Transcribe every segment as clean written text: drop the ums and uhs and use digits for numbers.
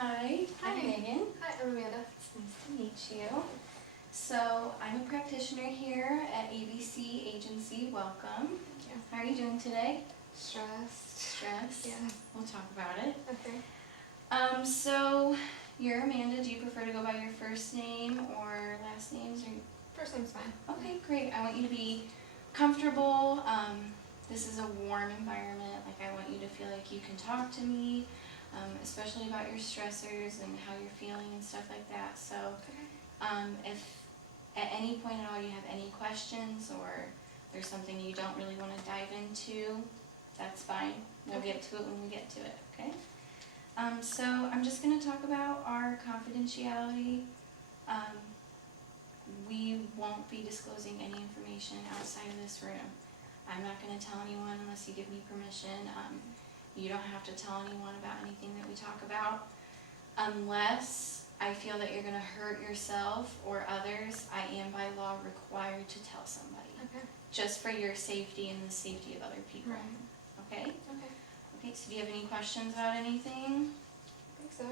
Hi. Hi. I'm Megan. Hi, I'm Amanda. It's nice to meet you. So, I'm a practitioner here at ABC Agency. Welcome. Thank you. How are you doing today? Stressed. Stressed? Yeah. We'll talk about it. Okay. So, you're Amanda. Do you prefer to go by your first name or last names? First name's fine. Okay, great. I want you to be comfortable. This is a warm environment. I want you to feel like you can talk to me, especially about your stressors and how you're feeling and stuff like that. So, Okay. if at any point at all you have any questions or there's something you don't really want to dive into, that's fine. We'll get to it when we get to it, okay? So I'm just going to talk about our confidentiality. We won't be disclosing any information outside of this room. I'm not going to tell anyone unless you give me permission. You don't have to tell anyone about anything that we talk about unless I feel that you're going to hurt yourself or others. I am by law required to tell somebody. Okay. Just for your safety and the safety of other people. Right. Okay? Okay. Okay, so do you have any questions about anything? I think so.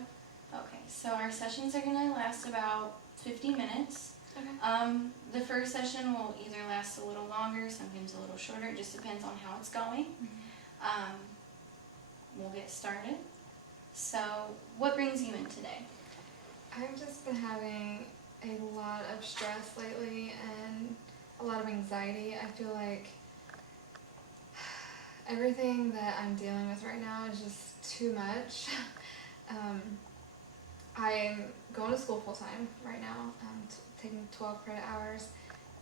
Okay, so our sessions are going to last about 50 minutes. Okay. The first session will either last a little longer, sometimes a little shorter. It just depends on how it's going. We'll get started. So, what brings you in today? I've just been having a lot of stress lately and a lot of anxiety. I feel like everything that I'm dealing with right now is just too much. I'm going to school full-time right now. I'm taking 12 credit hours,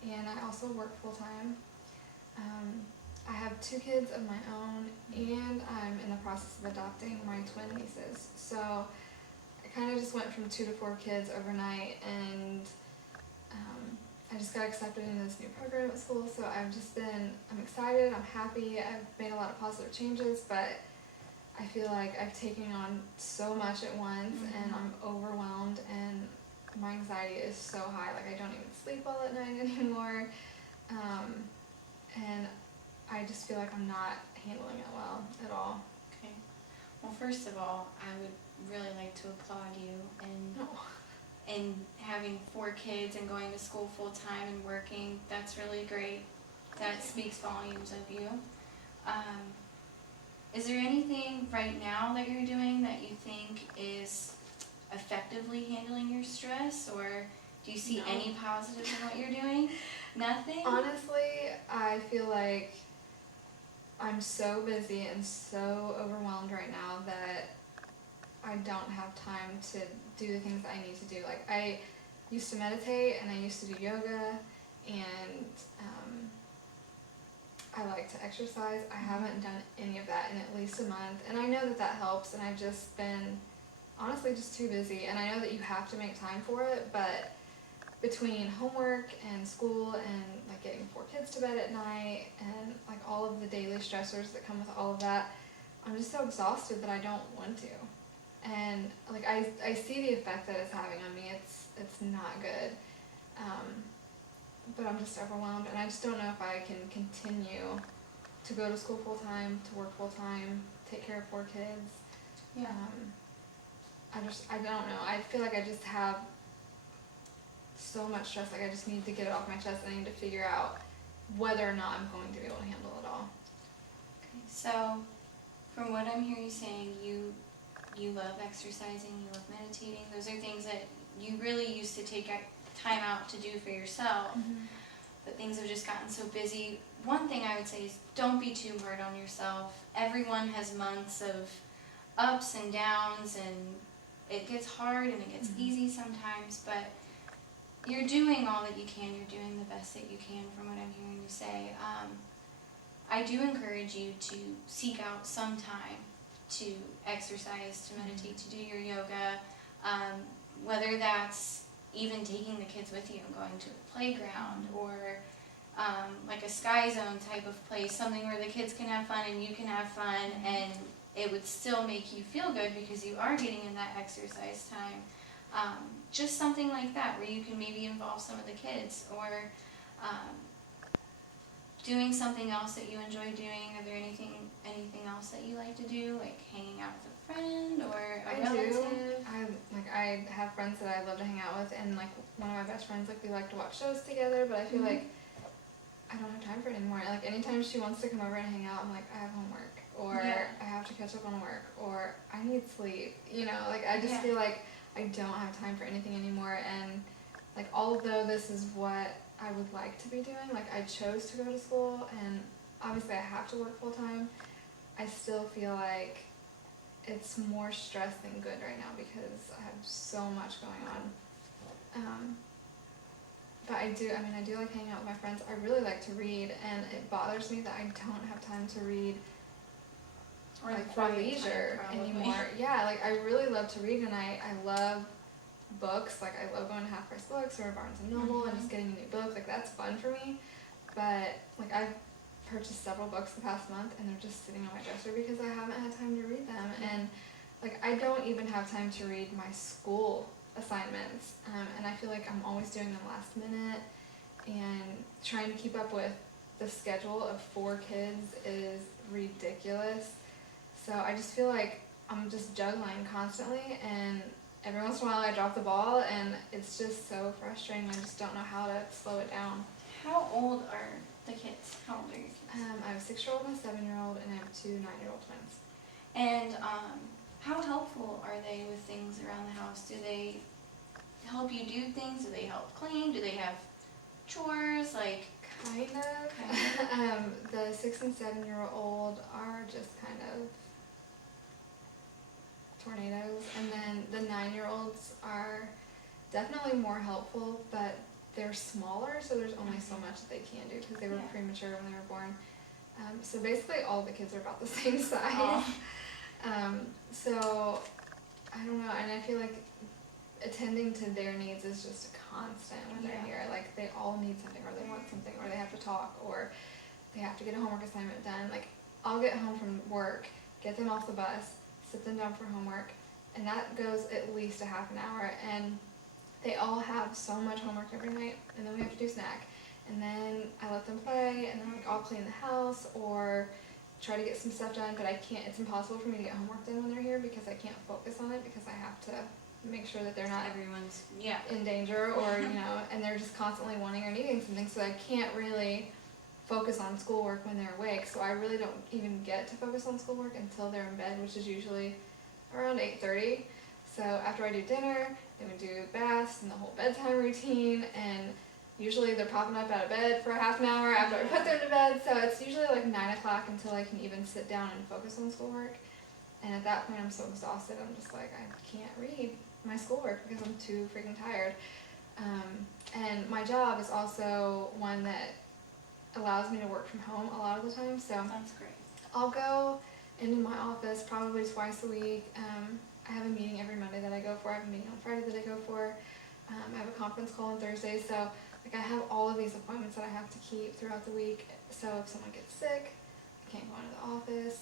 and I also work full-time. I have 2 kids of my own, and I'm in the process of adopting my twin nieces. So I kind of just went from 2 to 4 kids overnight, and I just got accepted in this new program at school. So I'm excited, I'm happy, I've made a lot of positive changes, but I feel like I've taken on so much at once, and I'm overwhelmed, and my anxiety is so high. I don't even sleep well at night anymore, and I just feel like I'm not handling it well at all. Okay. Well, first of all, I would really like to applaud you in having 4 kids and going to school full time and working. That's really great. That speaks volumes of you. Is there anything right now that you're doing that you think is effectively handling your stress, or do you see any positives in what you're doing? Nothing? Honestly, I feel like I'm so busy and so overwhelmed right now that I don't have time to do the things that I need to do. I used to meditate, and I used to do yoga, and I like to exercise. I haven't done any of that in at least a month, and I know that helps, and I've just been honestly just too busy, and I know that you have to make time for it, but between homework and school and getting 4 kids to bed at night and all of the daily stressors that come with all of that, I'm just so exhausted that I don't want to. And I see the effect that it's having on me. It's not good. But I'm just overwhelmed, and I just don't know if I can continue to go to school full time, to work full time, take care of 4 kids. Yeah. I don't know. I feel like I just have so much stress. I just need to get it off my chest, and I need to figure out whether or not I'm going to be able to handle it all. Okay. So, from what I'm hearing you saying, you love exercising, you love meditating. Those are things that you really used to take time out to do for yourself, but things have just gotten so busy. One thing I would say is don't be too hard on yourself. Everyone has months of ups and downs, and it gets hard and it gets easy sometimes, but you're doing all that you can. You're doing the best that you can from what I'm hearing you say. I do encourage you to seek out some time to exercise, to meditate, to do your yoga, whether that's even taking the kids with you and going to a playground, or a Sky Zone type of place, something where the kids can have fun and you can have fun, and it would still make you feel good because you are getting in that exercise time. Just something like that where you can maybe involve some of the kids, or doing something else that you enjoy doing. Are there anything else that you like to do, like hanging out with a friend or a relative? I I have friends that I love to hang out with, and like one of my best friends, like we like to watch shows together, but I feel like I don't have time for it anymore. Like anytime she wants to come over and hang out, I'm like, I have homework, or I have to catch up on work, or I need sleep. You know, like I just feel like I don't have time for anything anymore. And like although this is what I would like to be doing, like I chose to go to school, and obviously I have to work full time, I still feel like it's more stress than good right now because I have so much going on. But I do like hanging out with my friends. I really like to read, and it bothers me that I don't have time to read Or like for leisure anymore. Yeah, like I really love to read, and I love books. Like I love going to Half Price Books or Barnes and Noble and just getting a new book. Like that's fun for me. But like I've purchased several books the past month, and they're just sitting on my dresser because I haven't had time to read them. And like I don't even have time to read my school assignments, and I feel like I'm always doing them last minute, and trying to keep up with the schedule of 4 kids is ridiculous. So I just feel like I'm just juggling constantly, and every once in a while I drop the ball, and it's just so frustrating. I just don't know how to slow it down. How old are the kids? How old are your kids? I have a 6-year-old and a 7-year-old, and I have 2 9-year-old twins. And how helpful are they with things around the house? Do they help you do things? Do they help clean? Do they have chores? Like Kind of. The 6 and 7-year-old are just kind of tornadoes, and then the 9-year-olds are definitely more helpful, but they're smaller, so there's only so much that they can do because they were premature when they were born. So basically all the kids are about the same size. So I don't know, and I feel like attending to their needs is just a constant when they're here. Like they all need something, or they want something, or they have to talk, or they have to get a homework assignment done. Like I'll get home from work, get them off the bus, sit them down for homework, and that goes at least a half an hour, and they all have so much homework every night, and then we have to do snack, and then I let them play, and then like I'll clean the house or try to get some stuff done, but I can't, it's impossible for me to get homework done when they're here because I can't focus on it because I have to make sure that they're not everyone's in danger, or you know, and they're just constantly wanting or needing something, so I can't really focus on schoolwork when they're awake. So I really don't even get to focus on schoolwork until they're in bed, which is usually around 8:30. So after I do dinner, then we do baths and the whole bedtime routine, and usually they're popping up out of bed for a half an hour after I put them to bed, so it's usually like 9 o'clock until I can even sit down and focus on schoolwork. And at that point I'm so exhausted, I'm just like, I can't read my schoolwork because I'm too freaking tired. And my job is also one that allows me to work from home a lot of the time, so that's great. I'll go into my office probably twice a week. I have a meeting every Monday that I go for, I have a meeting on Friday that I go for, I have a conference call on Thursday, so like I have all of these appointments that I have to keep throughout the week, so if someone gets sick, I can't go into the office.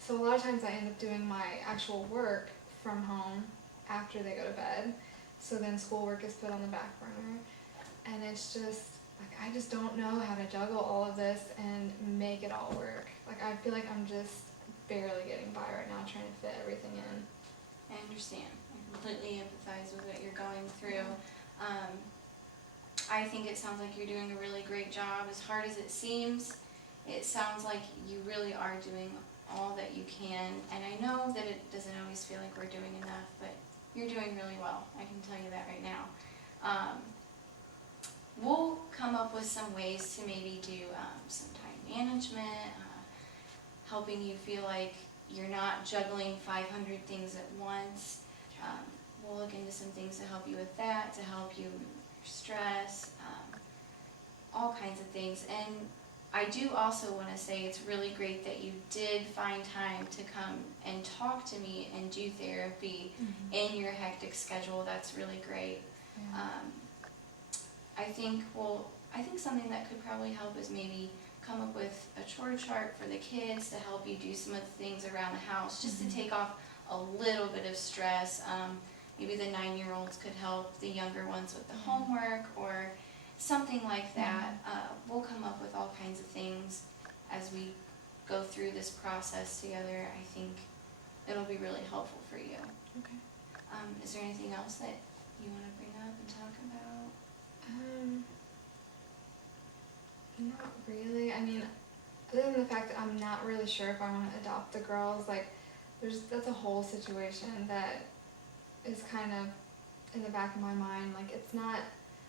So a lot of times I end up doing my actual work from home after they go to bed, so then schoolwork is put on the back burner, and it's just, like I just don't know how to juggle all of this and make it all work. Like I feel like I'm just barely getting by right now trying to fit everything in. I understand. I completely empathize with what you're going through. I think it sounds like you're doing a really great job. As hard as it seems, it sounds like you really are doing all that you can. And I know that it doesn't always feel like we're doing enough, but you're doing really well. I can tell you that right now. We'll come up with some ways to maybe do some time management, helping you feel like you're not juggling 500 things at once. We'll look into some things to help you with that, to help you with your stress, all kinds of things. And I do also want to say it's really great that you did find time to come and talk to me and do therapy in your hectic schedule. That's really great. Yeah. I think something that could probably help is maybe come up with a chore chart for the kids to help you do some of the things around the house, just to take off a little bit of stress. Maybe the 9-year-olds could help the younger ones with the homework or something like that. We'll come up with all kinds of things as we go through this process together. I think it'll be really helpful for you. Okay. Is there anything else that you want to bring up and talk about? Not really. I mean, other than the fact that I'm not really sure if I want to adopt the girls, like, that's a whole situation that is kind of in the back of my mind. Like, it's not,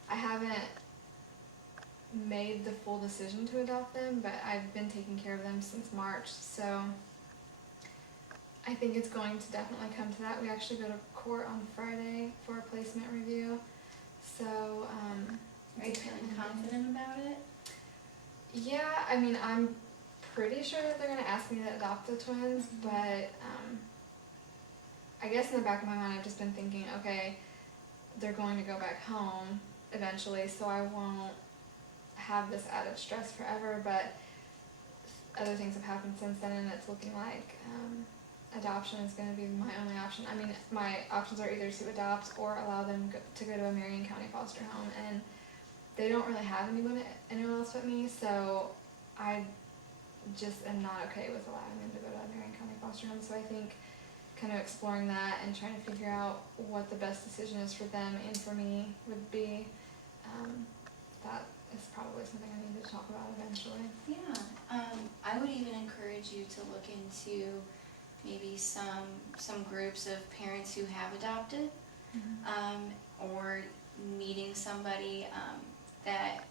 I haven't made the full decision to adopt them, but I've been taking care of them since March, so I think it's going to definitely come to that. We actually go to court on Friday for a placement review, so, Are you feeling confident about it? yeah, I mean, I'm pretty sure that they're gonna ask me to adopt the twins, but, I guess in the back of my mind, I've just been thinking, okay, they're going to go back home eventually, so I won't have this added stress forever, but other things have happened since then, and it's looking like, adoption is gonna be my only option. I mean, my options are either to adopt or allow them to go to a Marion County foster home, and they don't really have anyone else but me, so I just am not okay with allowing them to go to a Marion County foster home. So I think kind of exploring that and trying to figure out what the best decision is for them and for me would be, that is probably something I need to talk about eventually. Yeah, I would even encourage you to look into maybe some groups of parents who have adopted, or meeting somebody that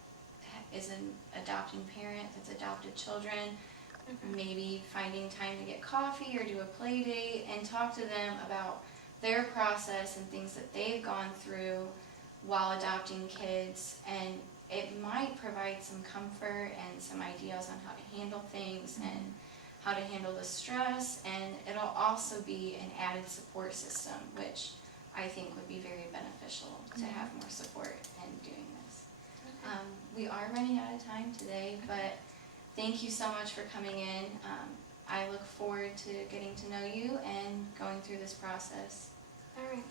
is an adopting parent that's adopted children. Maybe finding time to get coffee or do a play date and talk to them about their process and things that they've gone through while adopting kids, and it might provide some comfort and some ideas on how to handle things and how to handle the stress, and it'll also be an added support system, which I think would be very beneficial to have more support in doing this. We are running out of time today, but thank you so much for coming in. I look forward to getting to know you and going through this process. All right,